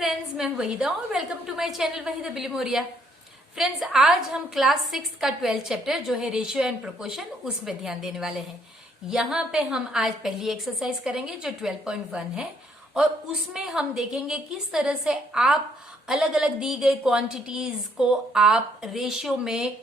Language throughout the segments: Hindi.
फ्रेंड्स, मैं वहीदा और welcome to my channel Waheeda Bilimoria. Friends, आज हम क्लास 6 का 12th चैप्टर जो है रेशियो एंड प्रोपोर्शन उसमें ध्यान देने वाले हैं। यहाँ पे हम आज पहली एक्सरसाइज करेंगे जो 12.1 है और उसमें हम देखेंगे किस तरह से आप अलग अलग दी गई क्वांटिटीज को आप रेशियो में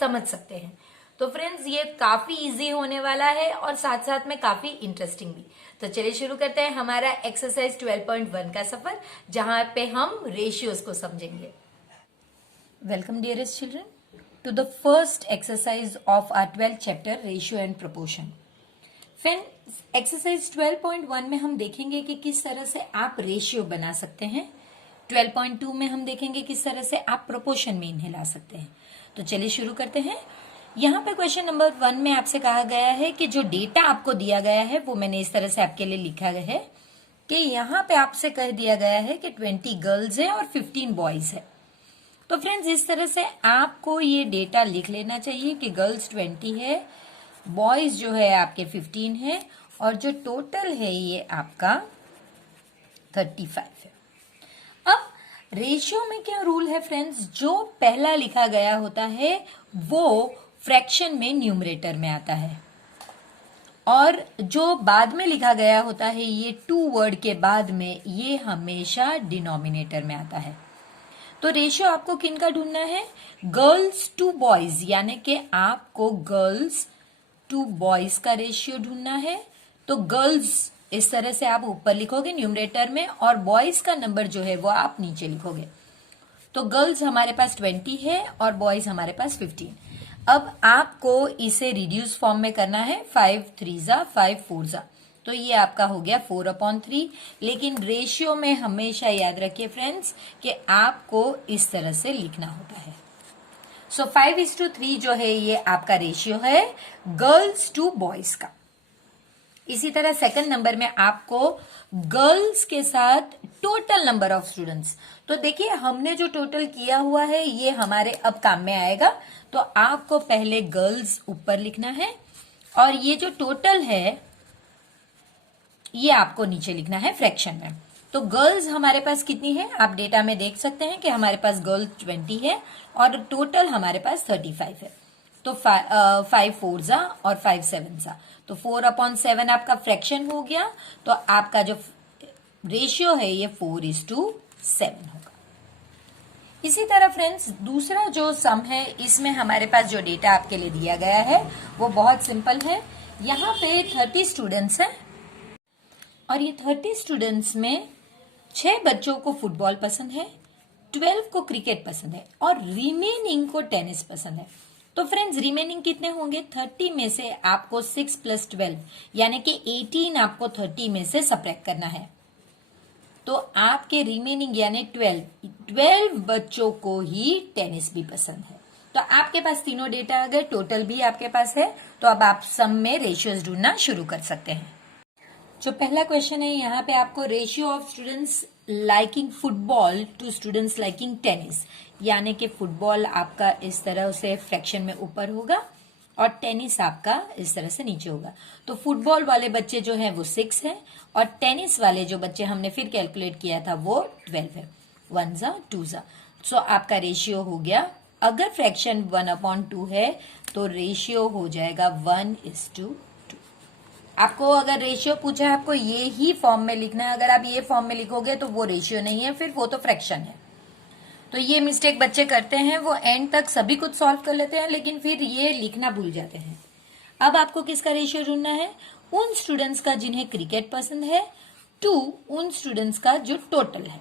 समझ सकते हैं। तो फ्रेंड्स, ये काफी इजी होने वाला है और साथ साथ में काफी इंटरेस्टिंग भी। तो चलिए शुरू करते हैं हमारा एक्सरसाइज 12.1 का सफर, जहां पे हम रेशियोज को समझेंगे। Welcome dearest children to the first exercise of our 12th chapter ratio and proportion. Friends, exercise 12.1 में हम देखेंगे कि किस तरह से आप रेशियो बना सकते हैं। 12.2 में हम देखेंगे किस तरह से आप प्रोपोर्शन में इन्हें ला सकते हैं। तो चलिए शुरू करते हैं। यहाँ पे क्वेश्चन नंबर 1 में आपसे कहा गया है कि जो डेटा आपको दिया गया है वो मैंने इस तरह से आपके लिए लिखा गया है कि यहाँ पे आपसे कह दिया गया है कि 20 गर्ल्स है और 15 बॉयज है। तो फ्रेंड्स, इस तरह से आपको ये डेटा लिख लेना चाहिए कि गर्ल्स 20 है, बॉयज जो है आपके 15 है और जो टोटल है ये आपका 35 है। अब रेशियो में क्या रूल है फ्रेंड्स, जो पहला लिखा गया होता है वो फ्रैक्शन में न्यूमरेटर में आता है और जो बाद में लिखा गया होता है ये 2 वर्ड के बाद में ये हमेशा डिनोमिनेटर में आता है। तो रेशियो आपको किन का ढूंढना है, गर्ल्स टू बॉयज, यानी कि आपको गर्ल्स टू बॉयज का रेशियो ढूंढना है। तो गर्ल्स इस तरह से आप ऊपर लिखोगे न्यूमरेटर में और बॉयज का नंबर जो है वो आप नीचे लिखोगे। तो गर्ल्स हमारे पास 20 है और बॉयज हमारे पास 15। अब आपको इसे रिड्यूस फॉर्म में करना है, 5 3 जा 5 4 जा, तो ये आपका हो गया 4/3। लेकिन रेशियो में हमेशा याद रखिए फ्रेंड्स कि आपको इस तरह से लिखना होता है। सो 5:3 जो है ये आपका रेशियो है गर्ल्स टू बॉयज का। इसी तरह सेकंड नंबर में आपको गर्ल्स के साथ टोटल नंबर ऑफ स्टूडेंट्स, तो देखिए हमने जो टोटल किया हुआ है ये हमारे अब काम में आएगा। तो आपको पहले गर्ल्स ऊपर लिखना है और ये जो टोटल है ये आपको नीचे लिखना है फ्रैक्शन में। तो गर्ल्स हमारे पास कितनी है, आप डेटा में देख सकते हैं कि हमारे पास गर्ल्स 20 है और टोटल हमारे पास 35 है। तो 5 4 जा और 5 7 जा, तो 4/7 आपका फ्रैक्शन हो गया। तो आपका जो रेशियो है ये 4:7 होगा। इसी तरह फ्रेंड्स, दूसरा जो सम है इसमें हमारे पास जो डेटा आपके लिए दिया गया है वो बहुत सिंपल है। यहाँ पे 30 स्टूडेंट्स हैं और ये 30 स्टूडेंट्स में 6 बच्चों को फुटबॉल पसंद है, 12 को क्रिकेट पसंद है और रिमेनिंग को टेनिस पसंद है। तो फ्रेंड्स, रिमेनिंग कितने होंगे, 30 में से आपको 6 + 12 यानी कि 18 आपको 30 में से सबट्रैक्ट करना है। तो आपके रिमेनिंग यानी 12 बच्चों को ही टेनिस भी पसंद है। तो आपके पास तीनों डेटा आ गए, टोटल भी आपके पास है। तो अब आप सम में रेशियोज ढूंढना शुरू कर सकते हैं। जो पहला क्वेश्चन है यहाँ पे आपको ratio of students liking football to students liking tennis, यानी कि फुटबॉल आपका इस तरह से फ्रैक्शन में ऊपर होगा और टेनिस आपका इस तरह से नीचे होगा। तो फुटबॉल वाले बच्चे जो हैं वो 6 हैं और टेनिस वाले जो बच्चे हमने फिर कैलकुलेट किया था वो 12 है। 1 जा 2 जा, सो आपका रेशियो हो गया, अगर फ्रैक्शन 1/2 है तो रेशियो हो जाएगा 1:2। आपको अगर रेशियो पूछा है आपको ये ही फॉर्म में लिखना है, अगर आप ये फॉर्म में लिखोगे तो वो रेशियो नहीं है, फिर वो तो फ्रैक्शन है। तो ये मिस्टेक बच्चे करते हैं, वो एंड तक सभी कुछ सॉल्व कर लेते हैं लेकिन फिर ये लिखना भूल जाते हैं। अब आपको किसका रेशियो ढूंढना है, उन स्टूडेंट्स का जिन्हें क्रिकेट पसंद है टू उन स्टूडेंट्स का जो टोटल है।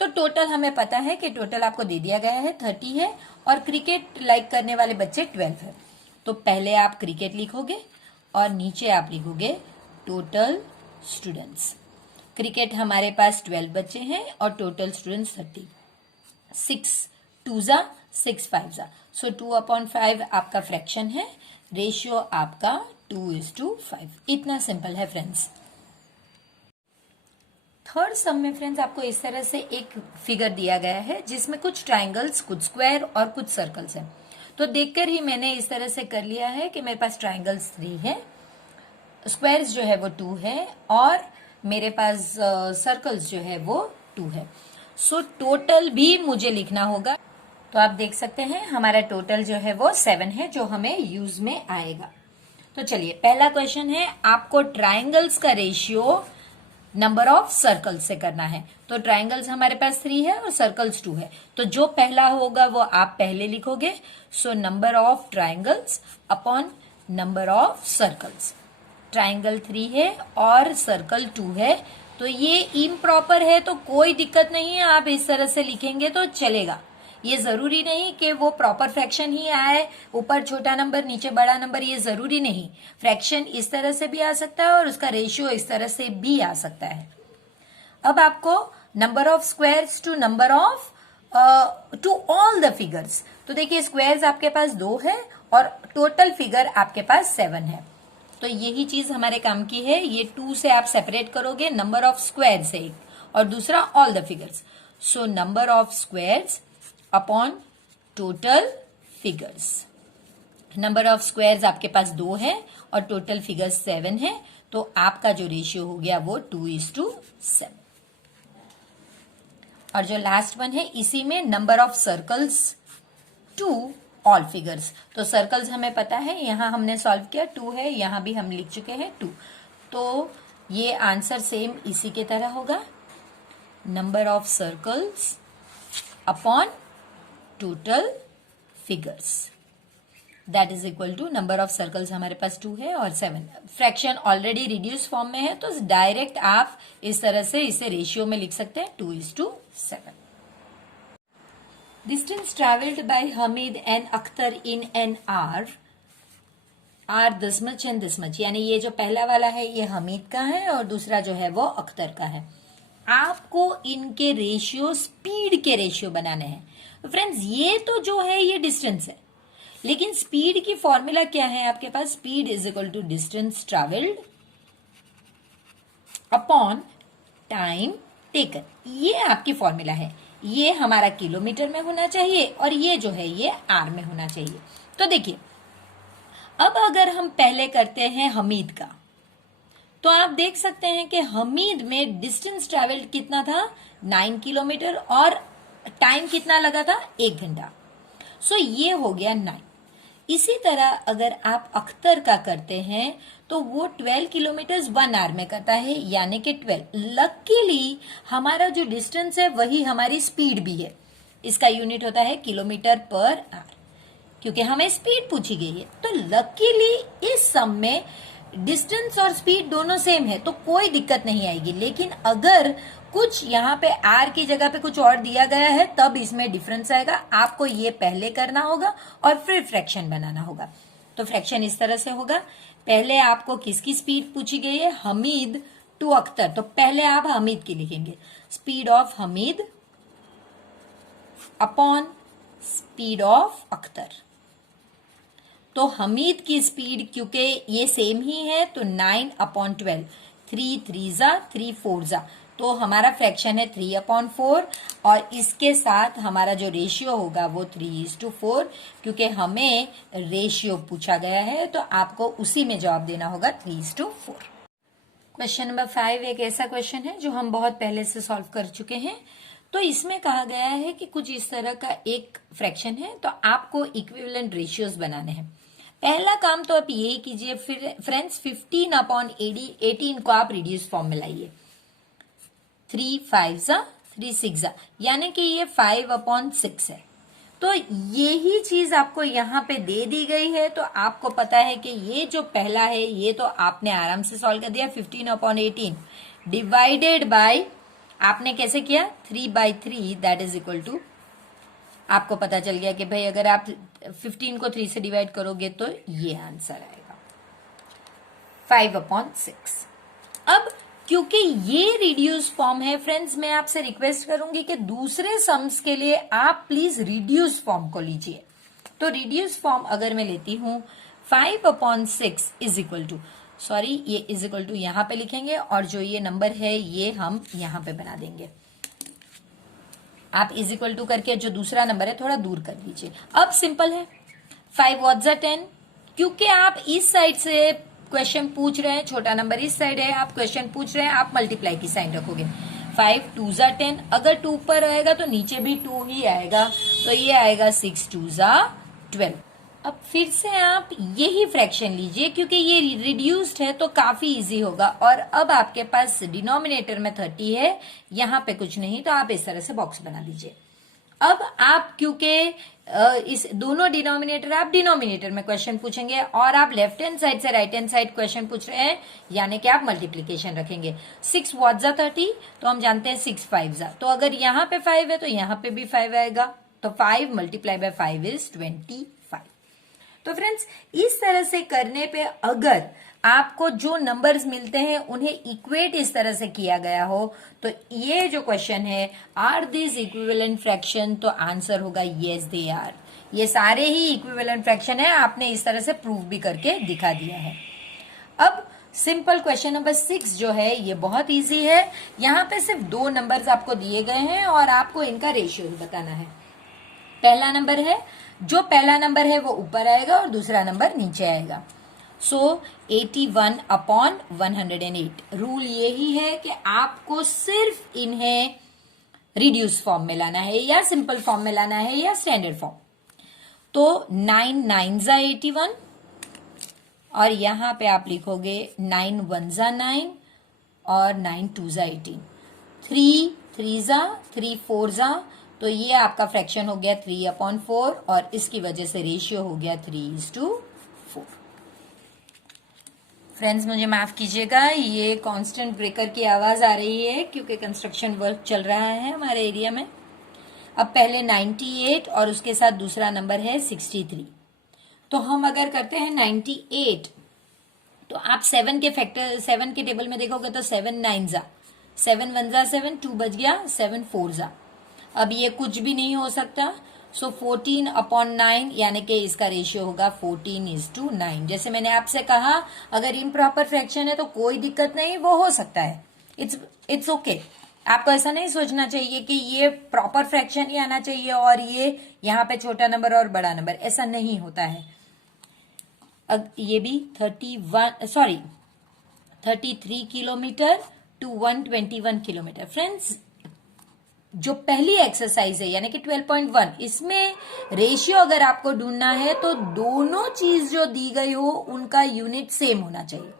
तो टोटल हमें पता है कि टोटल आपको दे दिया गया है 30 है और क्रिकेट लाइक करने वाले बच्चे 12 है। तो पहले आप क्रिकेट लिखोगे और नीचे आप लिखोगे टोटल स्टूडेंट्स। क्रिकेट हमारे पास 12 बच्चे हैं और टोटल स्टूडेंट्स 30। 6 2 जा 6 5 जा, सो 2/5 आपका फ्रैक्शन है, रेशियो आपका 2:5। इतना सिंपल है फ्रेंड्स। थर्ड सम में फ्रेंड्स आपको इस तरह से एक फिगर दिया गया है जिसमें कुछ ट्राइंगल्स, कुछ स्क्वायर और कुछ सर्कल्स हैं। तो देखकर ही मैंने इस तरह से कर लिया है कि मेरे पास ट्राइंगल्स 3 है, स्क्वायर्स जो है वो 2 है और मेरे पास सर्कल्स जो है वो 2 है। सो टोटल भी मुझे लिखना होगा। तो आप देख सकते हैं हमारा टोटल जो है वो 7 है जो हमें यूज में आएगा। तो चलिए पहला क्वेश्चन है, आपको ट्राइंगल्स का रेशियो नंबर ऑफ सर्कल्स से करना है। तो ट्राइंगल्स हमारे पास 3 है और सर्कल्स 2 है, तो जो पहला होगा वो आप पहले लिखोगे। So number of triangles upon number of circles. Triangle 3 है और सर्कल 2 है, तो ये इम्प्रॉपर है तो कोई दिक्कत नहीं है, आप इस तरह से लिखेंगे तो चलेगा। ये जरूरी नहीं कि वो प्रॉपर फ्रैक्शन ही आए, ऊपर छोटा नंबर नीचे बड़ा नंबर, ये जरूरी नहीं। फ्रैक्शन इस तरह से भी आ सकता है और उसका रेशियो इस तरह से भी आ सकता है। अब आपको number of squares to number of to all the figures, तो देखिए स्क्वायर्स आपके पास 2 है और टोटल फिगर आपके पास 7 है, तो यही चीज हमारे काम की है। ये 2 से आप सेपरेट करोगे, नंबर ऑफ स्क्वायर से एक और दूसरा all the figures. So number of squares upon total figures. Number of squares आपके पास 2 है और टोटल फिगर्स 7 है, तो आपका जो रेशियो हो गया वो 2:7। और जो लास्ट वन है इसी में number of circles to all figures. तो सर्कल्स हमें पता है, यहां हमने सॉल्व किया 2 है, यहां भी हम लिख चुके हैं 2, तो ये आंसर सेम इसी के तरह होगा। Number of circles upon total figures that is equal to number of circles हमारे पास 2 है और 7। फ्रैक्शन ऑलरेडी रिड्यूस फॉर्म में है, तो डायरेक्ट आप इस तरह से इसे रेशियो में लिख सकते हैं 2:7। Distance travelled by Hamid and Akhtar in an hour 10 much and 10 much, यानी ये जो पहला वाला है ये हमीद का है और दूसरा जो है वो अख्तर का है। आपको इनके रेशियो स्पीड के रेशियो बनाने हैं। फ्रेंड्स ये तो जो है ये डिस्टेंस है, लेकिन स्पीड की फॉर्मूला क्या है आपके पास? Speed is equal to distance travelled upon time taken, ये आपकी फॉर्मूला है। ये हमारा किलोमीटर में होना चाहिए और ये जो है ये आर में होना चाहिए। तो देखिए अब अगर हम पहले करते हैं हमीद का, तो आप देख सकते हैं कि हमीद में डिस्टेंस ट्रेवल्ड कितना था? 9 किलोमीटर और टाइम कितना लगा था? 1 घंटा। सो ये हो गया 9। इसी तरह अगर आप अख्तर का करते हैं तो वो 12 किलोमीटर 1 आवर में करता है, यानी कि 12। लकीली हमारा जो डिस्टेंस है वही हमारी स्पीड भी है, इसका यूनिट होता है किलोमीटर पर आवर, क्योंकि हमें स्पीड पूछी गई है। तो लकीली इस सम में डिस्टेंस और स्पीड दोनों सेम है, तो कोई दिक्कत नहीं आएगी। लेकिन अगर कुछ यहाँ पे आर की जगह पे कुछ और दिया गया है तब इसमें डिफरेंस आएगा। आपको ये पहले करना होगा और फिर फ्रैक्शन बनाना होगा। तो फ्रैक्शन इस तरह से होगा, पहले आपको किसकी स्पीड पूछी गई है? हमीद टू अख्तर, तो पहले आप हमीद की लिखेंगे, speed of Hamid upon speed of Akhtar. तो हमीद की स्पीड क्योंकि ये सेम ही है तो 9/12, 3 3 3 4, तो हमारा फ्रैक्शन है 3/4 और इसके साथ हमारा जो रेशियो होगा वो 3:4, क्योंकि हमें रेशियो पूछा गया है तो आपको उसी में जवाब देना होगा 3:4। क्वेश्चन नंबर 5 एक ऐसा क्वेश्चन है जो हम बहुत पहले से सॉल्व कर चुके हैं। तो इसमें कहा गया है कि कुछ इस तरह का एक फ्रैक्शन है, तो आपको इक्विवेलेंट रेशियोज बनाने हैं। पहला काम तो आप यही कीजिए फिर फ्रेंड्स, 15/18 को आप रिड्यूस फॉर्म में लाइए। 3 5 3 6, यानी कि ये 5/6 है। तो यही चीज आपको यहाँ पे दे दी गई है, तो आपको पता है कि ये जो पहला है ये तो आपने आराम से सॉल्व कर दिया। 15/18 डिवाइडेड बाय, आपने कैसे किया? 3/3, दैट इज इक्वल टू, आपको पता चल गया कि भाई अगर आप 15 को 3 से डिवाइड करोगे तो ये आंसर आएगा 5/6। अब क्योंकि ये रिड्यूस फॉर्म है फ्रेंड्स, मैं आपसे रिक्वेस्ट करूंगी कि दूसरे सम्स के लिए आप प्लीज रिड्यूस फॉर्म को लीजिए। तो रिड्यूस फॉर्म अगर मैं लेती हूं 5/6 इज इक्वल टू, सॉरी ये इज इक्वल टू यहां पे लिखेंगे और जो ये नंबर है ये हम यहां पे बना देंगे। आप इज इक्वल टू करके जो दूसरा नंबर है थोड़ा दूर कर लीजिए। अब सिंपल है, 5 वॉट 10, क्योंकि आप इस साइड से क्वेश्चन पूछ रहे हैं, छोटा नंबर इस साइड है, आप क्वेश्चन पूछ रहे हैं, आप मल्टीप्लाई की साइन रखोगे। 5 2 जा 10, अगर 2 पर आएगा तो नीचे भी 2 ही आएगा, तो ये आएगा 6 2 जा 12। अब फिर से आप यही फ्रैक्शन लीजिए, क्योंकि ये रिड्यूस्ड है तो काफी इजी होगा। और अब आपके पास डिनोमिनेटर में 30 है, यहाँ पे कुछ नहीं, तो आप इस तरह से बॉक्स बना दीजिए। अब आप क्योंकि इस दोनों डिनोमिनेटर, आप डिनोमिनेटर में क्वेश्चन पूछेंगे और आप लेफ्ट हैंड साइड से राइट हैंड साइड क्वेश्चन पूछ रहे हैं, यानी कि आप मल्टीप्लीकेशन रखेंगे। 6 व्हाट जा 30, तो हम जानते हैं 6 5 जा, तो अगर यहाँ पे 5 है तो यहाँ पे भी 5 आएगा, तो 5 मल्टीप्लाई बाय 5 इज 25। तो फ्रेंड्स, इस तरह से करने पे अगर आपको जो नंबर्स मिलते हैं उन्हें इक्वेट इस तरह से किया गया हो, तो ये जो क्वेश्चन है आर दिस इक्विवेलेंट फ्रैक्शन, तो आंसर होगा यस दे आर। ये सारे ही इक्विवेलेंट फ्रैक्शन है, आपने इस तरह से प्रूव भी करके दिखा दिया है। अब सिंपल क्वेश्चन नंबर 6 जो है ये बहुत इजी है। यहाँ पे सिर्फ 2 नंबर्स आपको दिए गए हैं और आपको इनका रेशियो बताना है। पहला नंबर है, जो पहला नंबर है वो ऊपर आएगा और दूसरा नंबर नीचे आएगा। सो 81 अपॉन 108। रूल यही है कि आपको सिर्फ इन्हें रिड्यूस फॉर्म में लाना है, या सिंपल फॉर्म में लाना है, या स्टैंडर्ड फॉर्म। तो 9 9 जा 81, और यहां पे आप लिखोगे 9 1 जा 9 और 9 2 जा 18, 3 3 जा 3 4 जा, तो ये आपका फ्रैक्शन हो गया 3 अपॉन 4, और इसकी वजह से रेशियो हो गया 3:4। फ्रेंड्स, मुझे माफ कीजिएगा, ये कांस्टेंट ब्रेकर की आवाज आ रही है क्योंकि कंस्ट्रक्शन वर्क चल रहा है हमारे एरिया में। अब पहले 98 और उसके साथ दूसरा नंबर है 63। तो हम अगर करते हैं 98, तो आप 7 के टेबल में देखोगे तो 7 9 जा 7 1 जा 7, 2 बच गया, 7 4 जा। अब ये कुछ भी नहीं हो सकता, सो 14 अपॉन 9, यानी कि इसका रेशियो होगा 14:9। जैसे मैंने आपसे कहा, अगर इम्प्रॉपर फ्रैक्शन है तो कोई दिक्कत नहीं, वो हो सकता है, इट्स ओके। आपको ऐसा नहीं सोचना चाहिए कि ये प्रॉपर फ्रैक्शन ही आना चाहिए और ये यहाँ पे छोटा नंबर और बड़ा नंबर, ऐसा नहीं होता है। अब ये भी 33 किलोमीटर टू 121 किलोमीटर। फ्रेंड्स, जो पहली एक्सरसाइज है यानी कि 12.1, इसमें रेशियो अगर आपको ढूंढना है तो दोनों चीज जो दी गई हो उनका यूनिट सेम होना चाहिए।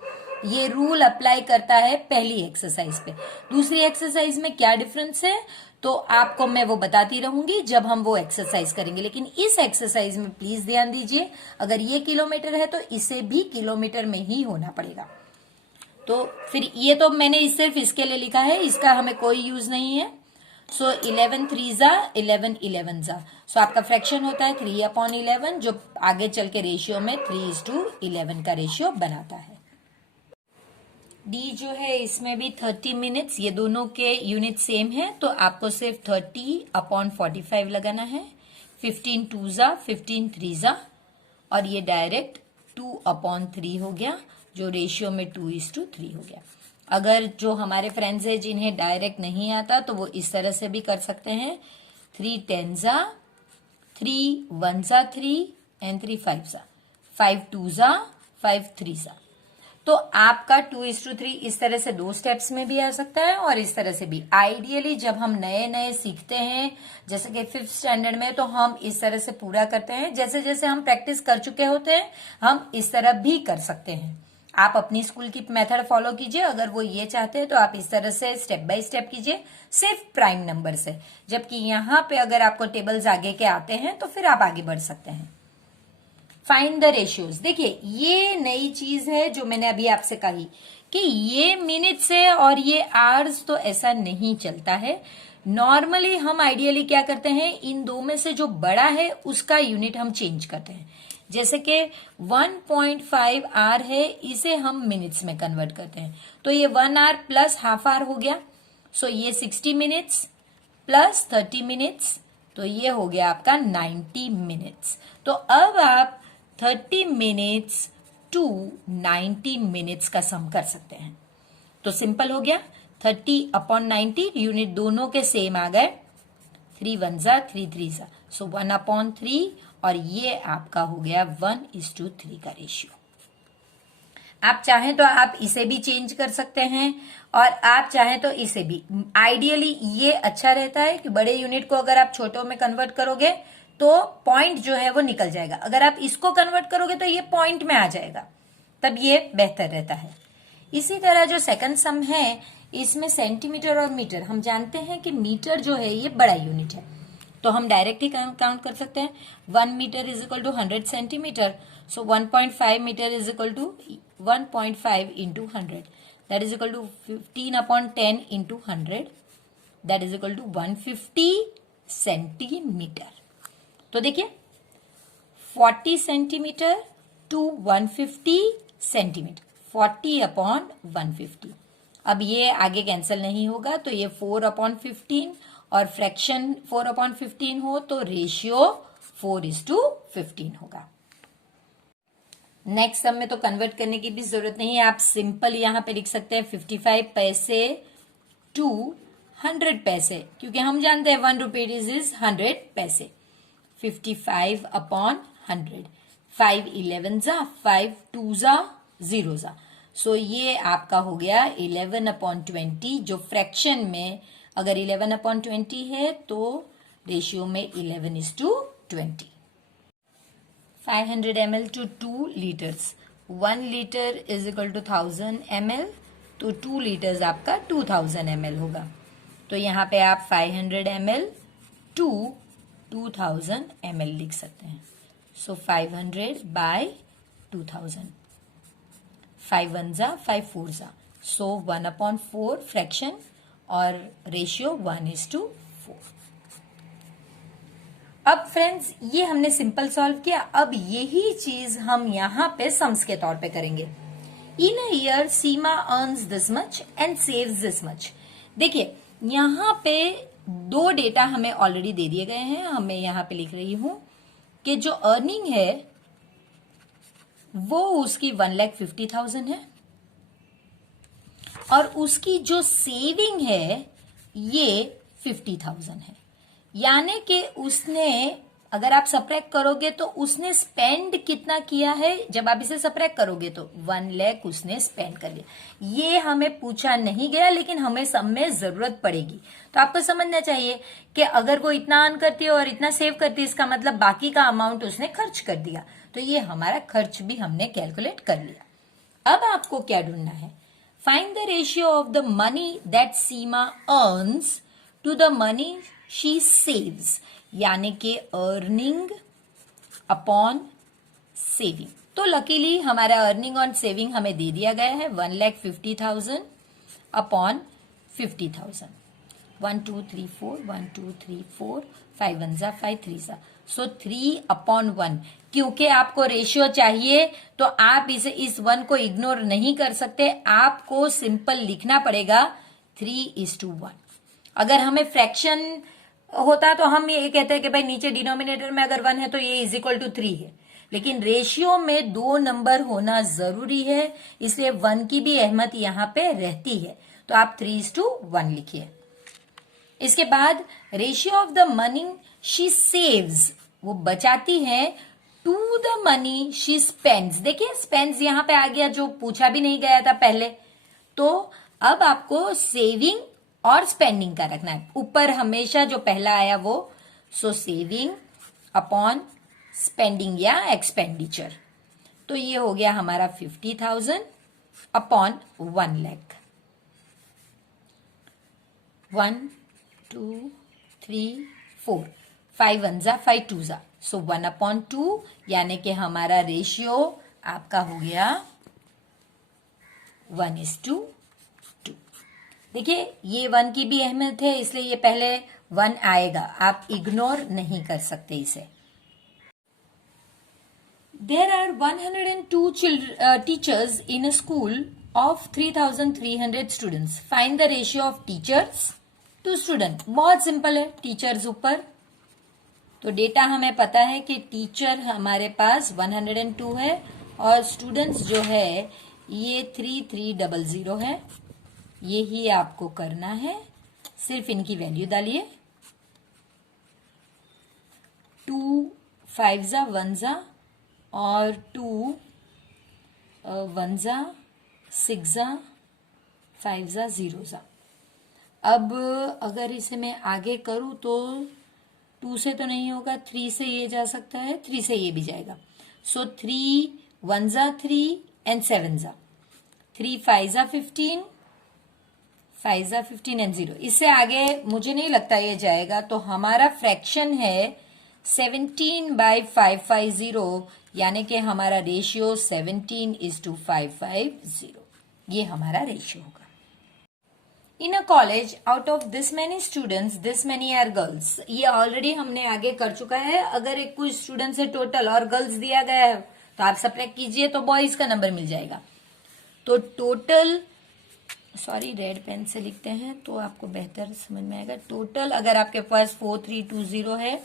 ये रूल अप्लाई करता है पहली एक्सरसाइज पे। दूसरी एक्सरसाइज में क्या डिफरेंस है तो आपको मैं वो बताती रहूंगी जब हम वो एक्सरसाइज करेंगे, लेकिन इस एक्सरसाइज में प्लीज ध्यान दीजिए, अगर ये किलोमीटर है तो इसे भी किलोमीटर में ही होना पड़ेगा। तो फिर ये तो मैंने सिर्फ इसके लिए लिखा है, इसका हमें कोई यूज नहीं है। सो 11 3 जा 11 11 जा, सो आपका फ्रैक्शन होता है 3 अपॉन 11, जो आगे चल के रेशियो में 3:11 का रेशियो बनाता है। डी जो है इसमें भी 30 मिनट्स, ये दोनों के यूनिट सेम है, तो आपको सिर्फ 30 अपॉन 45 लगाना है। 15 2 जा 15 3 जा, और ये डायरेक्ट 2 अपॉन 3 हो गया, जो रेशियो में 2:3 हो गया। अगर जो हमारे फ्रेंड्स है जिन्हें डायरेक्ट नहीं आता तो वो इस तरह से भी कर सकते हैं। 3 10 जा 3 1 जा 3 एंड 3 5 जा 5 2 जा 5 3 जा। तो आपका 2:3 इस तरह से 2 स्टेप्स में भी आ सकता है और इस तरह से भी। आइडियली जब हम नए नए सीखते हैं, जैसे कि 5th स्टैंडर्ड में, तो हम इस तरह से पूरा करते हैं। जैसे जैसे हम प्रैक्टिस कर चुके होते हैं हम इस तरह भी कर सकते हैं। आप अपनी स्कूल की मेथड फॉलो कीजिए, अगर वो ये चाहते हैं तो आप इस तरह से स्टेप बाय स्टेप कीजिए, सिर्फ प्राइम नंबर से। जबकि यहाँ पे अगर आपको टेबल्स आगे के आते हैं तो फिर आप आगे बढ़ सकते हैं। Find the ratios. देखिए, ये नई चीज है जो मैंने अभी आपसे कही कि ये मिनट्स है और ये आवर्स, तो ऐसा नहीं चलता है। नॉर्मली हम आइडियली क्या करते हैं, इन दो में से जो बड़ा है उसका यूनिट हम चेंज करते हैं। जैसे कि 1.5 आवर है, इसे हम मिनट्स में कन्वर्ट करते हैं, तो ये 1 आवर प्लस हाफ आवर हो गया। सो ये 60 मिनट्स प्लस 30 मिनट्स, तो ये हो गया आपका 90 मिनट्स। तो अब आप 30 मिनट्स टू 90 मिनट्स का सम कर सकते हैं। तो सिंपल हो गया, 30 अपॉन 90, यूनिट दोनों के सेम आ गए। 3 1 जा 3 3 जा, सो 1 अपॉन 3, और ये आपका हो गया 1:3 का रेशियो। आप चाहें तो आप इसे भी चेंज कर सकते हैं और आप चाहें तो इसे भी। आइडियली ये अच्छा रहता है कि बड़े यूनिट को अगर आप छोटों में कन्वर्ट करोगे तो पॉइंट जो है वो निकल जाएगा, अगर आप इसको कन्वर्ट करोगे तो ये पॉइंट में आ जाएगा, तब ये बेहतर रहता है। इसी तरह जो सेकंड सम है इसमें सेंटीमीटर और मीटर, हम जानते हैं कि मीटर जो है ये बड़ा यूनिट है, तो हम डायरेक्ट ही काउंट कर सकते हैं। 1 metre is equal to 100 centimetre, so 1.5 metre is equal to 1.5 into 100, that is equal to 15/10 into 100, that is equal to 150 centimetre. तो देखिए 40 सेंटीमीटर टू 150 सेंटीमीटर, 40/150। अब ये आगे कैंसिल नहीं होगा, तो ये 4/15 और फ्रैक्शन 4/15 हो तो रेशियो 4:15 होगा। नेक्स्ट सम में तो कन्वर्ट करने की भी जरूरत नहीं है, आप सिंपल यहां पे लिख सकते हैं 55 पैसे टू 100 पैसे, क्योंकि हम जानते हैं 1 रुपीज इज 100 पैसे। 55/100, 5 11 जा, 5 2 जा, 0 जा, सो ये आपका हो गया 11/20, जो फ्रैक्शन में अगर 11/20 है तो रेशियो में 11:20। 500 ml to 2 litres, 1 litre is equal to 1000 ml, तो 2 लीटर्स आपका 2000 ml होगा। तो यहाँ पे आप 500 ml टू 2000 ml लिख सकते हैं। सो 500/2000, 5 1 जा, 5 4 जा, सो 1/4 फ्रैक्शन और रेशियो 1:4। अब फ्रेंड्स ये हमने सिंपल सॉल्व किया, अब यही चीज हम यहां पे सम्स के तौर पे करेंगे। In a year Seema earns this much and saves this much. देखिए यहां पे दो डेटा हमें ऑलरेडी दे दिए गए हैं, हमें यहां पे लिख रही हूं कि जो अर्निंग है वो उसकी 1,50,000 है और उसकी जो सेविंग है ये 50,000 है। यानी कि उसने, अगर आप सब्ट्रैक्ट करोगे तो उसने स्पेंड कितना किया है, जब आप इसे सब्ट्रैक्ट करोगे तो 1 लाख उसने स्पेंड कर लिया। ये हमें पूछा नहीं गया, लेकिन हमें सब में जरूरत पड़ेगी, तो आपको समझना चाहिए कि अगर वो इतना अर्न करती है और इतना सेव करती है, इसका मतलब बाकी का अमाउंट उसने खर्च कर दिया, तो ये हमारा खर्च भी हमने कैलकुलेट कर लिया। अब आपको क्या ढूंढना है, find the ratio of the money that Seema earns to the money she saves, यानी कि अर्निंग अपॉन सेविंग। तो लकीली हमारा अर्निंग ऑन सेविंग हमें दे दिया गया है 1,50,000 अपॉन 50,000। 1 2 3 4, 1 2 3 4, 5 1 जा, 5 3 जा, सो 3/1। क्योंकि आपको रेशियो चाहिए तो आप इसे इस 1 को इग्नोर नहीं कर सकते, आपको सिंपल लिखना पड़ेगा 3:1। अगर हमें फ्रैक्शन होता तो हम ये कहते हैं कि भाई नीचे डिनोमिनेटर में अगर 1 है तो ये इज इक्वल टू 3 है, लेकिन रेशियो में 2 नंबर होना जरूरी है, इसलिए 1 की भी अहमियत यहां पे रहती है, तो आप 3:1 लिखिए। इसके बाद ratio of the money she saves, वो बचाती है, to the money she spends. देखिए स्पेंड्स यहां पे आ गया, जो पूछा भी नहीं गया था पहले, तो अब आपको सेविंग और स्पेंडिंग का रखना है, ऊपर हमेशा जो पहला आया वो, सो सेविंग अपॉन स्पेंडिंग या एक्सपेंडिचर, तो ये हो गया हमारा 50,000 अपॉन 1 लाख। 1 2 3 4, 5 1 जा, 5 2 जा, सो 1/2, यानी कि हमारा रेशियो आपका हो गया 1:2। देखिए ये 1 की भी अहमियत है, इसलिए ये पहले 1 आएगा, आप इग्नोर नहीं कर सकते इसे। There are 102 teachers in a school of 3,300 students. Find the ratio of teachers to student. बहुत सिंपल है, टीचर्स ऊपर, तो डेटा हमें पता है कि टीचर हमारे पास 102 है और स्टूडेंट्स जो है ये 3300 है। यही आपको करना है, सिर्फ इनकी वैल्यू डालिए, 2 5 जा 1 जा और 2 1 जा 6 जा 5 जा 0 जा। अब अगर इसे मैं आगे करूं तो 2 से तो नहीं होगा, 3 से ये जा सकता है, 3 से ये भी जाएगा। सो 3 1 जा 3 एंड 7 जा 3 5 जा 15 5 जा 15 एंड 0। इससे आगे मुझे नहीं लगता ये जाएगा। तो हमारा फ्रैक्शन है 17/550, यानी कि हमारा रेशियो 17:550। ये हमारा रेशियो होगा। In a college out of this many students this many are girls. ये ऑलरेडी हमने आगे कर चुका है। अगर एक कुछ स्टूडेंट्स है टोटल और गर्ल्स दिया गया है तो आप सब्ट्रैक्ट कीजिए तो बॉयज का नंबर मिल जाएगा। तो टोटल, सॉरी रेड पेन से लिखते हैं तो आपको बेहतर समझ में आएगा। टोटल अगर आपके पास 4320 है,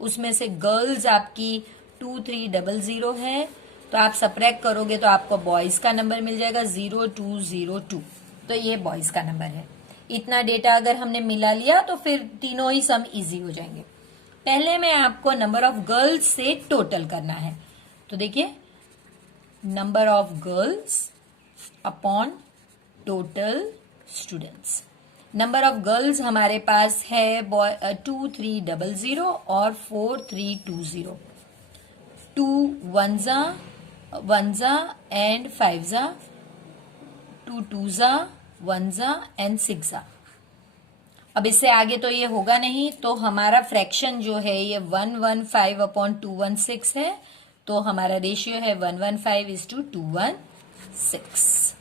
उसमें से गर्ल्स आपकी 2300 है, तो आप सब्ट्रैक्ट करोगे तो आपको बॉयज का नंबर मिल जाएगा 0202। तो ये बॉयज का नंबर है। इतना डेटा अगर हमने मिला लिया तो फिर तीनों ही सम इजी हो जाएंगे। पहले में आपको नंबर ऑफ गर्ल्स से टोटल करना है। तो देखिए, number of girls upon total students. Number of girls हमारे पास है 2300 और 4320। 2 1 जा एंड 5 जा, 2 2 जा 1 जा एंड 6 जा। अब इससे आगे तो ये होगा नहीं, तो हमारा फ्रैक्शन जो है ये 115/216 है। तो हमारा रेशियो है 115:216।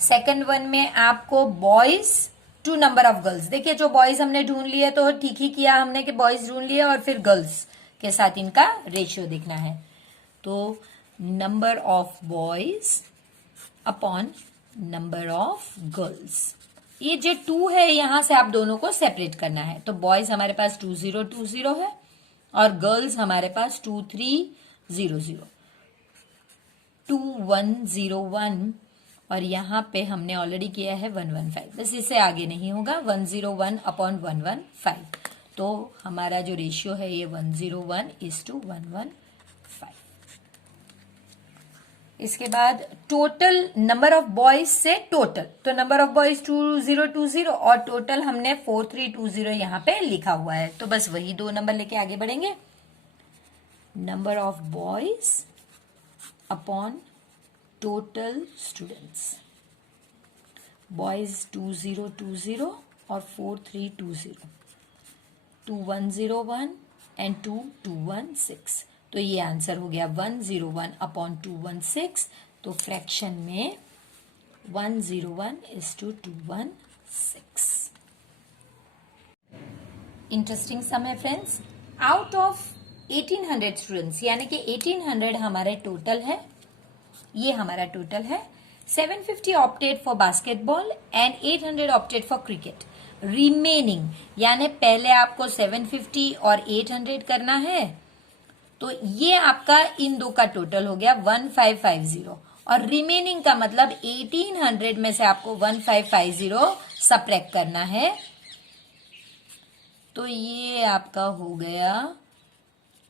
सेकंड वन में आपको boys to number of girls. देखिए, जो बॉयज हमने ढूंढ लिए तो ठीक ही किया हमने कि बॉयज ढूंढ लिए और फिर गर्ल्स के साथ इनका रेशियो देखना है। तो number of boys upon number of girls. ये जो 2 है यहां से आप दोनों को सेपरेट करना है। तो बॉयज हमारे पास 2020 है और गर्ल्स हमारे पास 2300। 2101 और यहाँ पे हमने ऑलरेडी किया है 115। बस इससे आगे नहीं होगा। 101/115। तो हमारा जो रेशियो है ये 101:115। इसके बाद टोटल नंबर ऑफ बॉयज से टोटल, तो नंबर ऑफ बॉयज 2020 और टोटल हमने 4320 यहाँ पे लिखा हुआ है। तो बस वही 2 नंबर लेके आगे बढ़ेंगे। Number of boys upon total students. Boys 2020 और 4320, 2101 एंड 2216। तो ये आंसर हो गया 101/216। तो फ्रैक्शन में 101:216। इंटरेस्टिंग सम है फ्रेंड्स। आउट ऑफ 1800 स्टूडेंट्स, यानी कि 1800 हमारे टोटल है, ये हमारा टोटल है। 750 opted for basketball and 800 opted for cricket. Remaining, यानी पहले आपको 750 और 800 करना है, तो ये आपका इन दो का टोटल हो गया 1550। और रिमेनिंग का मतलब 1800 में से आपको 1550 सब्ट्रैक्ट करना है। तो ये आपका हो गया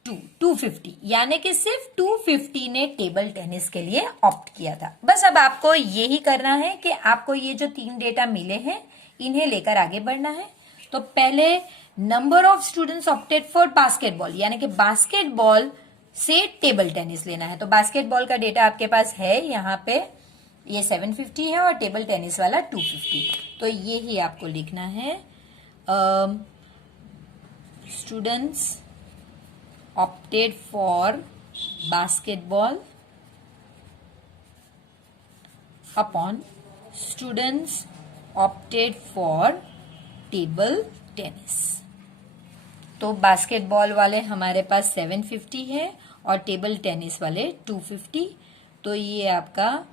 250, यानी कि सिर्फ 250 ने टेबल टेनिस के लिए ऑप्ट किया था। बस अब आपको यही करना है कि आपको ये जो 3 डेटा मिले हैं इन्हें लेकर आगे बढ़ना है। तो पहले number of students opted for basketball, यानी कि बास्केटबॉल से टेबल टेनिस लेना है। तो बास्केटबॉल का डेटा आपके पास है यहाँ पे, ये 750 है और टेबल टेनिस वाला 250। तो ये ही आपको लिखना है। Students opted for basketball upon students opted for table tennis। तो बास्केटबॉल वाले हमारे पास 750 है और टेबल टेनिस वाले 250। तो ये आपका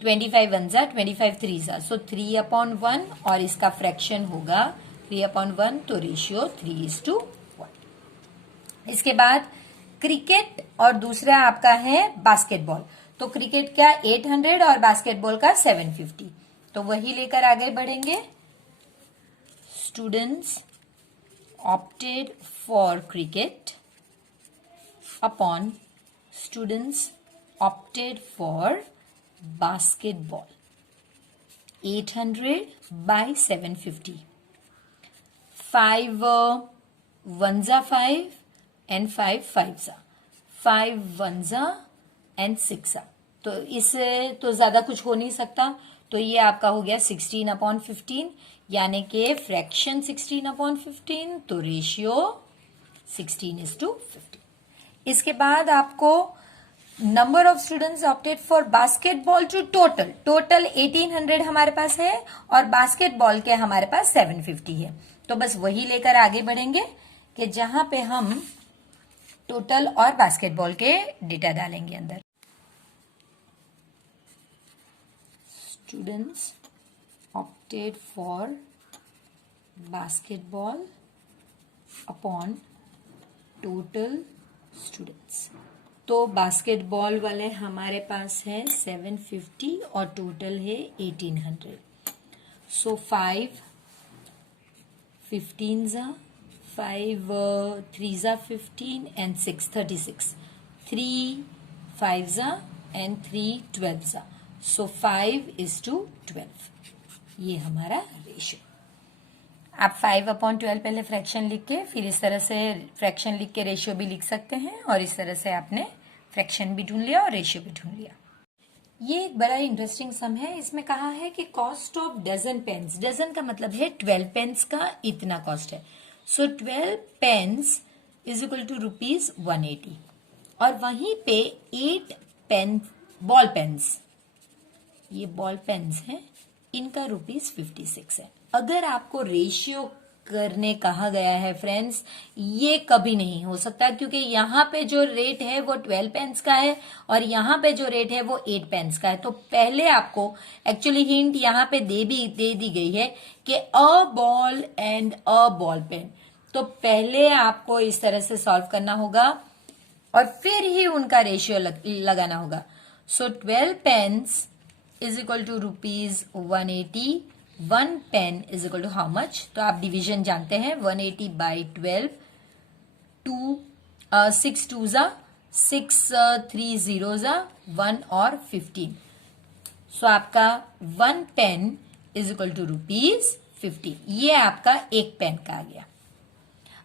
25 1 जा 25 3 जा, सो 3/1 और इसका फ्रैक्शन होगा 3/1। तो रेशियो 3:1। इसके बाद क्रिकेट और दूसरा आपका है बास्केटबॉल। तो क्रिकेट का 800 और बास्केटबॉल का 750। तो वही लेकर आगे बढ़ेंगे। Students opted for cricket upon students opted for basketball. 800 by 750. 5 ones are 5 and 5 fives are. 5 ones are and 6 are. तो इससे तो ज्यादा कुछ हो नहीं सकता, तो ये आपका हो गया 16/15, यानी कि फ्रैक्शन 16/15, तो रेशियो 16:15. इसके बाद आपको number of students opted for basketball to total 1800 हमारे पास है और बास्केटबॉल के हमारे पास 750 है. तो बस वही लेकर आगे बढ़ेंगे कि जहां पे हम टोटल और बास्केटबॉल के डेटा डालेंगे अंदर. Students opted for basketball upon total students. तो बास्केटबॉल वाले हमारे पास है 750 और टोटल है 1800. सो 5 15s are 5 3s are 15 and 6 36. 3 5s are and 3 12s are. So 5:12. ये हमारा रेशियो. आप 5/12 पहले फ्रैक्शन लिख के फिर इस तरह से फ्रैक्शन लिख के रेशियो भी लिख सकते हैं, और इस तरह से आपने फ्रैक्शन भी ढूंढ लिया और रेशियो भी ढूंढ लिया. ये एक बड़ा इंटरेस्टिंग सम है. इसमें कहा है कि cost of dozen pens, dozen का मतलब है 12 पेन्स का इतना कॉस्ट है. So 12 pens is equal to ₹180, और वहीं पे 8 पेन बॉल पेन्स, ये बॉल पेन्स हैं, इनका ₹56 है. अगर आपको रेशियो करने कहा गया है फ्रेंड्स, ये कभी नहीं हो सकता, क्योंकि यहाँ पे जो रेट है वो 12 पेन्स का है और यहाँ पे जो रेट है वो 8 पेन्स का है. तो पहले आपको एक्चुअली हिंट यहाँ पे दे दी गई है कि a ball and a ball pen. तो पहले आपको इस तरह से सॉल्व करना होगा और फिर ही उनका रेशियो लगाना होगा. So 12 pens is equal to ₹180. 1 pen is equal to how much? तो आप डिवीजन जानते हैं, 180 by 12. 6 2s are 6 3 zeros are 1 और 15. सो आपका 1 पेन इज इक्वल टू ₹50. ये आपका एक पेन का आ गया.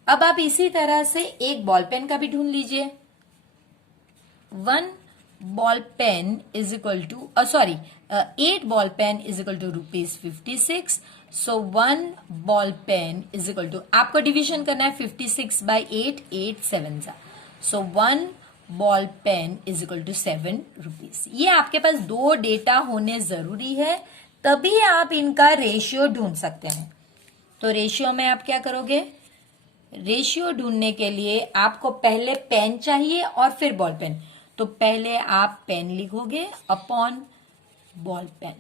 अब आप इसी तरह से एक बॉल पेन का भी ढूंढ लीजिए. 1 ball pen is equal to 8 ball pen is equal to ₹56. So 1 ball pen is equal to, आपको डिवीजन करना है 56 by 8, 8 7s. So 1 ball pen is equal to ₹7. ये आपके पास दो डेटा होने जरूरी है, तभी आप इनका रेशियो ढूंढ सकते हैं. तो रेशियो में आप क्या करोगे? रेशियो ढूंढने के लिए आपको पहले पेन चाहिए और फिर बॉल पेन. तो पहले आप पेन लिखोगे अपॉन बॉल पेन.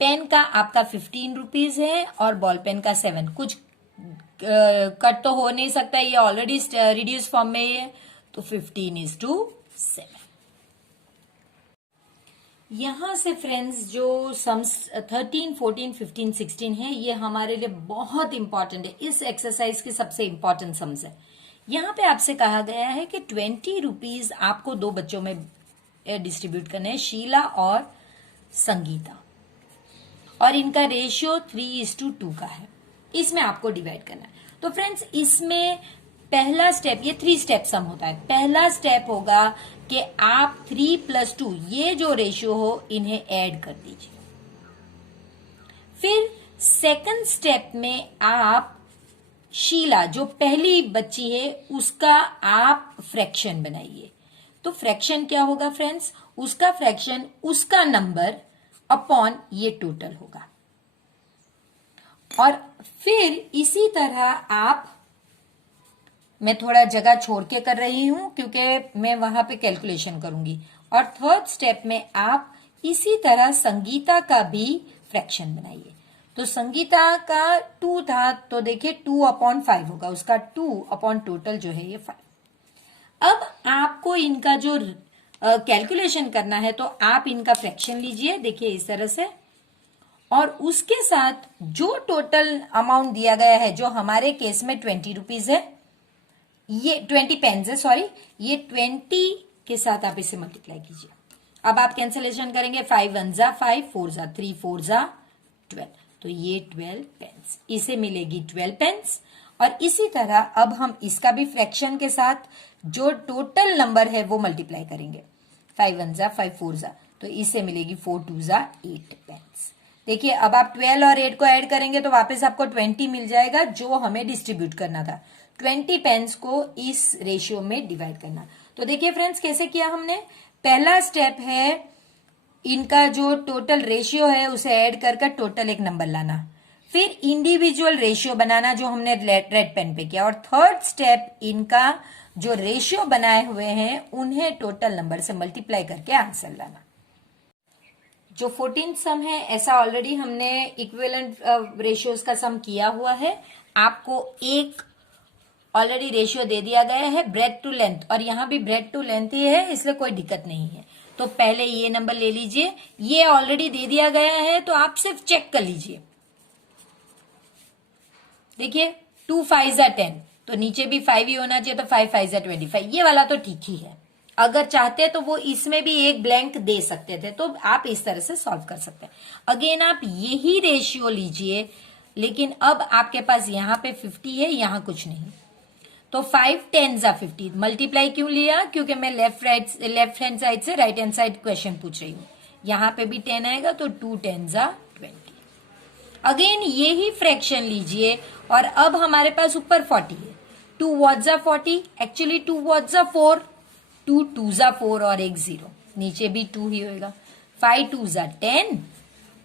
पेन का आपका ₹15 है और बॉल पेन का 7. कुछ कट तो हो नहीं सकता, ये ऑलरेडी रिड्यूस फॉर्म में है, तो 15:7. यहां से फ्रेंड्स जो सम्स 13, 14, 15, 16 है, ये हमारे लिए बहुत इंपॉर्टेंट है. इस एक्सरसाइज के सबसे इंपॉर्टेंट सम्स है. यहाँ पे आपसे कहा गया है कि ₹20 आपको दो बच्चों में डिस्ट्रीब्यूट करने हैं, शीला और संगीता, और इनका रेशियो 3:2 का है. इसमें आपको डिवाइड करना है. तो फ्रेंड्स इसमें पहला स्टेप, ये 3 स्टेप सम होता है. पहला स्टेप होगा कि आप 3 + 2 ये जो रेशियो हो इन्हें ऐड कर दीजिए. फिर सेकंड स्टेप में आप शीला जो पहली बच्ची है उसका आप फ्रैक्शन बनाइए. तो फ्रैक्शन क्या होगा फ्रेंड्स? उसका फ्रैक्शन उसका नंबर अपॉन ये टोटल होगा. और फिर इसी तरह आप, मैं थोड़ा जगह छोड़ के कर रही हूं क्योंकि मैं वहां पे कैलकुलेशन करूंगी. और थर्ड स्टेप में आप इसी तरह संगीता का भी फ्रैक्शन बनाइए. तो संगीता का 2 था, तो देखिए 2/5 होगा, उसका 2 टोटल जो है ये 5. अब आपको इनका जो कैलकुलेशन करना है, तो आप इनका फ्रैक्शन लीजिए, देखिए इस तरह से, और उसके साथ जो टोटल अमाउंट दिया गया है, जो हमारे केस में ₹20 है, ये 20 पेन्स है, सॉरी, ये 20 के साथ आप इसे मल्टीप्लाई कीजिए. अब आप कैंसलेशन करेंगे, 5 1 जा 5, 4 जा 3, 4 जा 12, तो ये 12 पेन्स, इसे मिलेगी 12 पेन्स। और इसी तरह अब हम इसका भी फ्रैक्शन के साथ जो टोटल नंबर है वो मल्टीप्लाई करेंगे, 5 1 जा 5, 4 जा, तो इसे मिलेगी 4 2 जा 8 पेन्स। देखिए अब आप 12 और 8 को ऐड करेंगे तो वापस आपको 20 मिल जाएगा, जो हमें डिस्ट्रीब्यूट करना था। 20 पेन्स को इस रेशियो में डिवाइड करना। तो देखिए फ्रेंड्स कैसे किया हमने। पहला स्टेप है इनका जो टोटल रेशियो है उसे ऐड कर टोटल एक नंबर लाना, फिर इंडिविजुअल रेशियो बनाना जो हमने रेड पेन पे किया, और थर्ड स्टेप इनका जो रेशियो बनाए हुए हैं उन्हें टोटल नंबर से मल्टीप्लाई करके आंसर लाना। जो 14 सम है ऐसा ऑलरेडी हमने इक्विवेलेंट रेशियोज का सम किया हुआ है। आपको एक ऑलरेडी रेशियो दे दिया गया है ब्रेथ टू लेंथ, और यहां भी ब्रेथ टू लेंथ ही है, इसलिए कोई दिक्कत नहीं है। तो पहले ये नंबर ले लीजिए, ये ऑलरेडी दे दिया गया है तो आप सिर्फ चेक कर लीजिए। देखिए 2 5 जा 10, तो नीचे भी 5 ही होना चाहिए, तो 5 5 जा 25, ये वाला तो ठीक ही है। अगर चाहते तो वो इसमें भी एक ब्लैंक दे सकते थे, तो आप इस तरह से सॉल्व कर सकते हैं। अगेन आप यही रेशियो लीजिए, लेकिन अब आपके पास यहाँ पे 50 है, यहाँ कुछ नहीं, तो 5 10 जा 50, मल्टीप्लाई क्यों लिया, क्योंकि मैं लेफ्ट हैंड साइड से राइट हैंड साइड क्वेश्चन पूछ रही हूँ। यहाँ पे भी 10 आएगा, तो 2 10 जा 20। अगेन यही फ्रैक्शन लीजिए, और अब हमारे पास ऊपर 40 है, 2 वॉट जा 40, एक्चुअली 2 वॉट जा 4, 2 2 जा 4 और एक 0, नीचे भी 2 ही होगा, 5 2 जा 10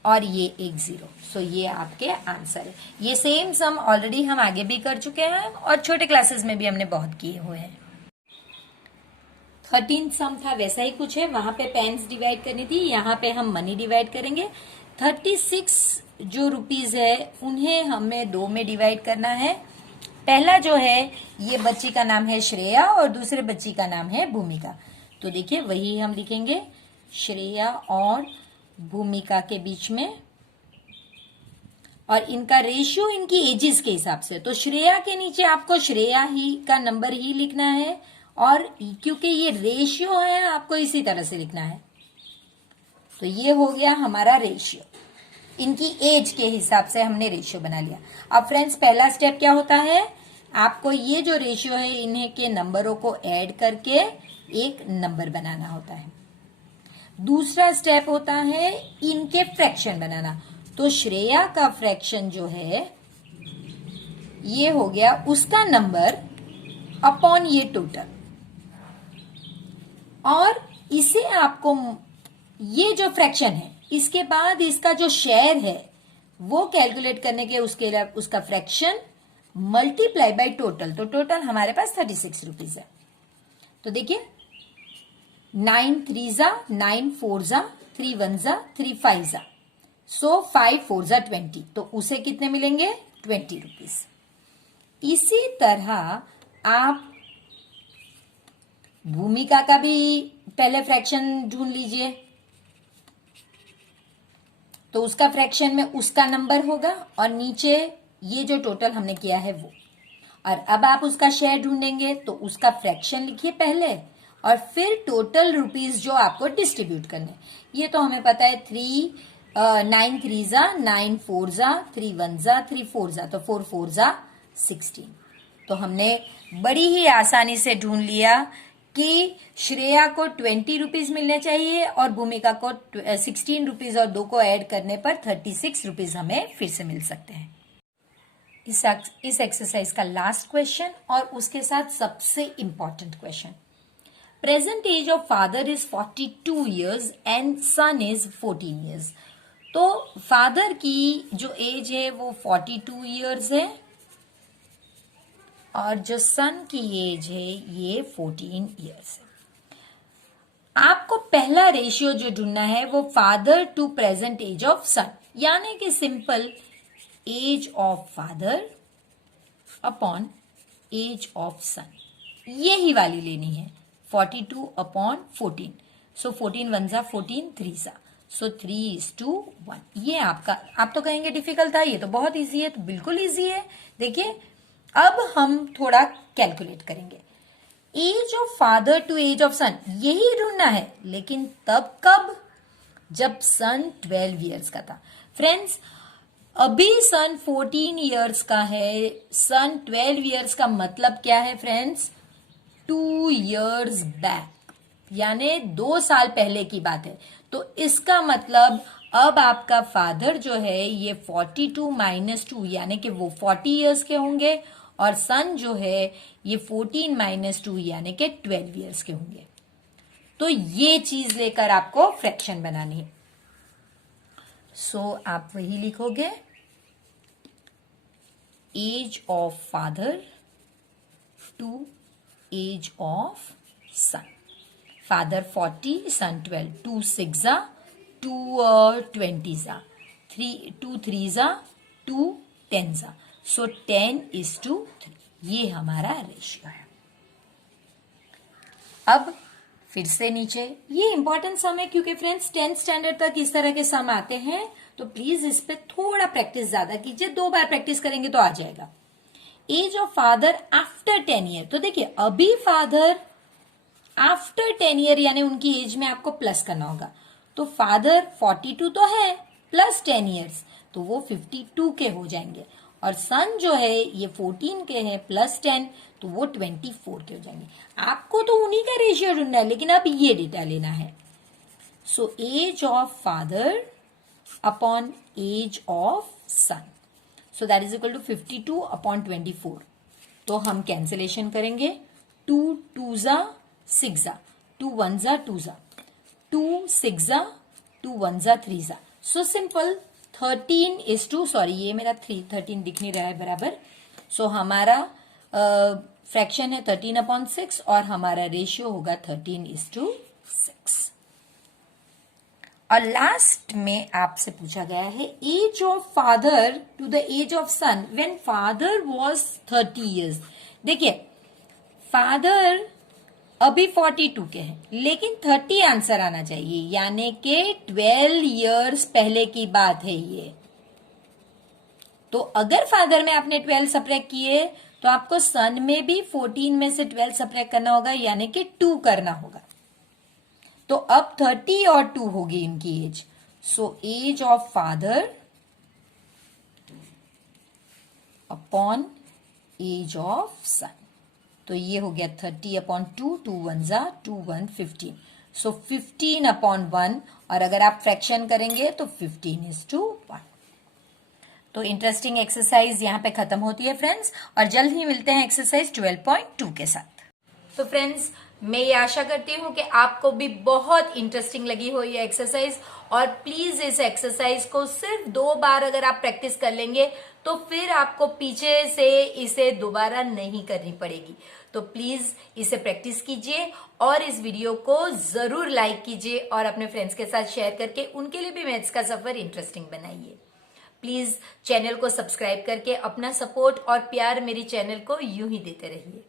और ये एक 0। सो ये आपके आंसर है। ये सेम सम ऑलरेडी हम आगे भी कर चुके हैं और छोटे क्लासेस में भी हमने बहुत किए हुए हैं। 13 सम था वैसा ही कुछ है, वहां पे पेन्स डिवाइड करनी थी, यहाँ पे हम मनी डिवाइड करेंगे। 36 जो रुपीज है उन्हें हमें 2 में डिवाइड करना है। पहला जो है ये बच्ची का नाम है श्रेया और दूसरे बच्ची का नाम है भूमिका। तो देखिए वही हम लिखेंगे, श्रेया और भूमिका के बीच में, और इनका रेशियो इनकी एजेस के हिसाब से। तो श्रेया के नीचे आपको श्रेया ही का नंबर ही लिखना है, और क्योंकि ये रेशियो है आपको इसी तरह से लिखना है। तो ये हो गया हमारा रेशियो, इनकी एज के हिसाब से हमने रेशियो बना लिया। अब फ्रेंड्स पहला स्टेप क्या होता है, आपको ये जो रेशियो है इन्हें के नंबरों को ऐड करके एक नंबर बनाना होता है। दूसरा स्टेप होता है इनके फ्रैक्शन बनाना। तो श्रेया का फ्रैक्शन जो है ये हो गया उसका नंबर अपॉन ये टोटल, और इसे आपको ये जो फ्रैक्शन है इसके बाद इसका जो शेयर है वो कैलकुलेट करने के उसका फ्रैक्शन मल्टीप्लाई बाय टोटल। तो टोटल हमारे पास 36 रुपीज है। तो देखिए 9 3 जा 9 4 जा 3 1 जा 3 5 जा, सो 5 4 जा 20, तो उसे कितने मिलेंगे 20 रुपीज। इसी तरह आप भूमिका का भी पहले फ्रैक्शन ढूंढ लीजिए, तो उसका फ्रैक्शन में उसका नंबर होगा और नीचे ये जो टोटल हमने किया है वो, और अब आप उसका शेयर ढूंढेंगे तो उसका फ्रैक्शन लिखिए पहले और फिर टोटल रुपीज जो आपको डिस्ट्रीब्यूट करने। ये तो हमें पता है 9 3 जा 9 4 जा 3 1 जा 3 4 जा, तो 4 4 जा 16। तो हमने बड़ी ही आसानी से ढूंढ लिया कि श्रेया को 20 रुपीज मिलने चाहिए और भूमिका को 16 रुपीज, और 2 को ऐड करने पर 36 रुपीज हमें फिर से मिल सकते हैं। इस एक्सरसाइज का लास्ट क्वेश्चन और उसके साथ सबसे important question. Present age of father is 42 years and son is 14 years। तो फादर की जो एज है वो 42 years है और जो सन की एज है ये 14 years है। आपको पहला रेशियो जो ढूंढना है वो father to present age of son, यानी कि simple age of father upon age of son, यही वाली लेनी है 42 अपॉन 14। सो 14 1 जा 14 3 जा, सो 3:1। ये आपका, आप तो कहेंगे डिफिकल्ट था, ये तो बहुत इजी है। तो बिल्कुल इजी है। देखिए अब हम थोड़ा कैलकुलेट करेंगे। Age of father to age of son, यही ढूंढना है, लेकिन तब कब? जब सन 12 ईयर्स का था। फ्रेंड्स, अभी सन 14 ईयर्स का है, सन 12 ईयर्स का मतलब क्या है फ्रेंड्स? 2 ईयर्स बैक, यानी 2 साल पहले की बात है। तो इसका मतलब अब आपका फादर जो है ये 42 माइनस 2 यानी कि वो 40 ईयर्स के होंगे, और सन जो है ये 14 माइनस 2 यानी कि 12 ईयर्स के होंगे। तो ये चीज लेकर आपको फ्रैक्शन बनानी है। सो आप वही लिखोगे, age of father to age of son. Father 40, son 12, 2 6 2 20 2 3 2 10 so 10:3, ये हमारा रेशियो है। अब फिर से नीचे, ये इंपॉर्टेंट सम है क्योंकि फ्रेंड्स 10th स्टैंडर्ड तक इस तरह के सम आते हैं, तो प्लीज इस पे थोड़ा प्रैक्टिस ज्यादा कीजिए, 2 बार प्रैक्टिस करेंगे तो आ जाएगा। Age of father after 10 year, तो देखिए अभी फादर आफ्टर 10 ईयर यानी उनकी एज में आपको प्लस करना होगा। तो फादर 42 तो है, प्लस 10 ईयर्स तो वो 52 के हो जाएंगे, और सन जो है ये 14 के हैं, प्लस 10 तो वो 24 के हो जाएंगे। आपको तो उन्हीं का रेशियो ढूंढना है, लेकिन अब ये डेटा लेना है। So age of father upon age of son, so that is equal to 52 upon 24। तो हम कैंसिलेशन करेंगे, 2 2 6 2 1 2 2 6 2 1 3 सो सिंपल 13:2, सॉरी ये मेरा 13 दिख नहीं रहा है बराबर। सो हमारा फ्रैक्शन है 13/6 और हमारा रेशियो होगा 13:6। और लास्ट में आपसे पूछा गया है age of father to the age of son when father was 30 years. देखिए फादर अभी 42 के हैं, लेकिन 30 आंसर आना चाहिए, यानी कि 12 इयर्स पहले की बात है ये। तो अगर फादर में आपने 12 सब्ट्रैक्ट किए तो आपको सन में भी 14 में से 12 सब्ट्रैक्ट करना होगा, यानी कि 2 करना होगा। तो अब 30 और 2 होगी इनकी age. So age of father upon age of son, तो ये हो गया 30/2, 2 1 2 1 15, सो 15/1, और अगर आप फ्रैक्शन करेंगे तो 15:1। तो इंटरेस्टिंग एक्सरसाइज यहाँ पे खत्म होती है फ्रेंड्स, और जल्द ही मिलते हैं एक्सरसाइज 12.2 के साथ। तो फ्रेंड्स मैं ये आशा करती हूँ कि आपको भी बहुत इंटरेस्टिंग लगी हो ये एक्सरसाइज, और प्लीज इस एक्सरसाइज को सिर्फ 2 बार अगर आप प्रैक्टिस कर लेंगे तो फिर आपको पीछे से इसे दोबारा नहीं करनी पड़ेगी। तो प्लीज इसे प्रैक्टिस कीजिए और इस वीडियो को जरूर लाइक कीजिए और अपने फ्रेंड्स के साथ शेयर करके उनके लिए भी मैथ्स का सफर इंटरेस्टिंग बनाइए। प्लीज चैनल को सब्सक्राइब करके अपना सपोर्ट और प्यार मेरी चैनल को यूं ही देते रहिए।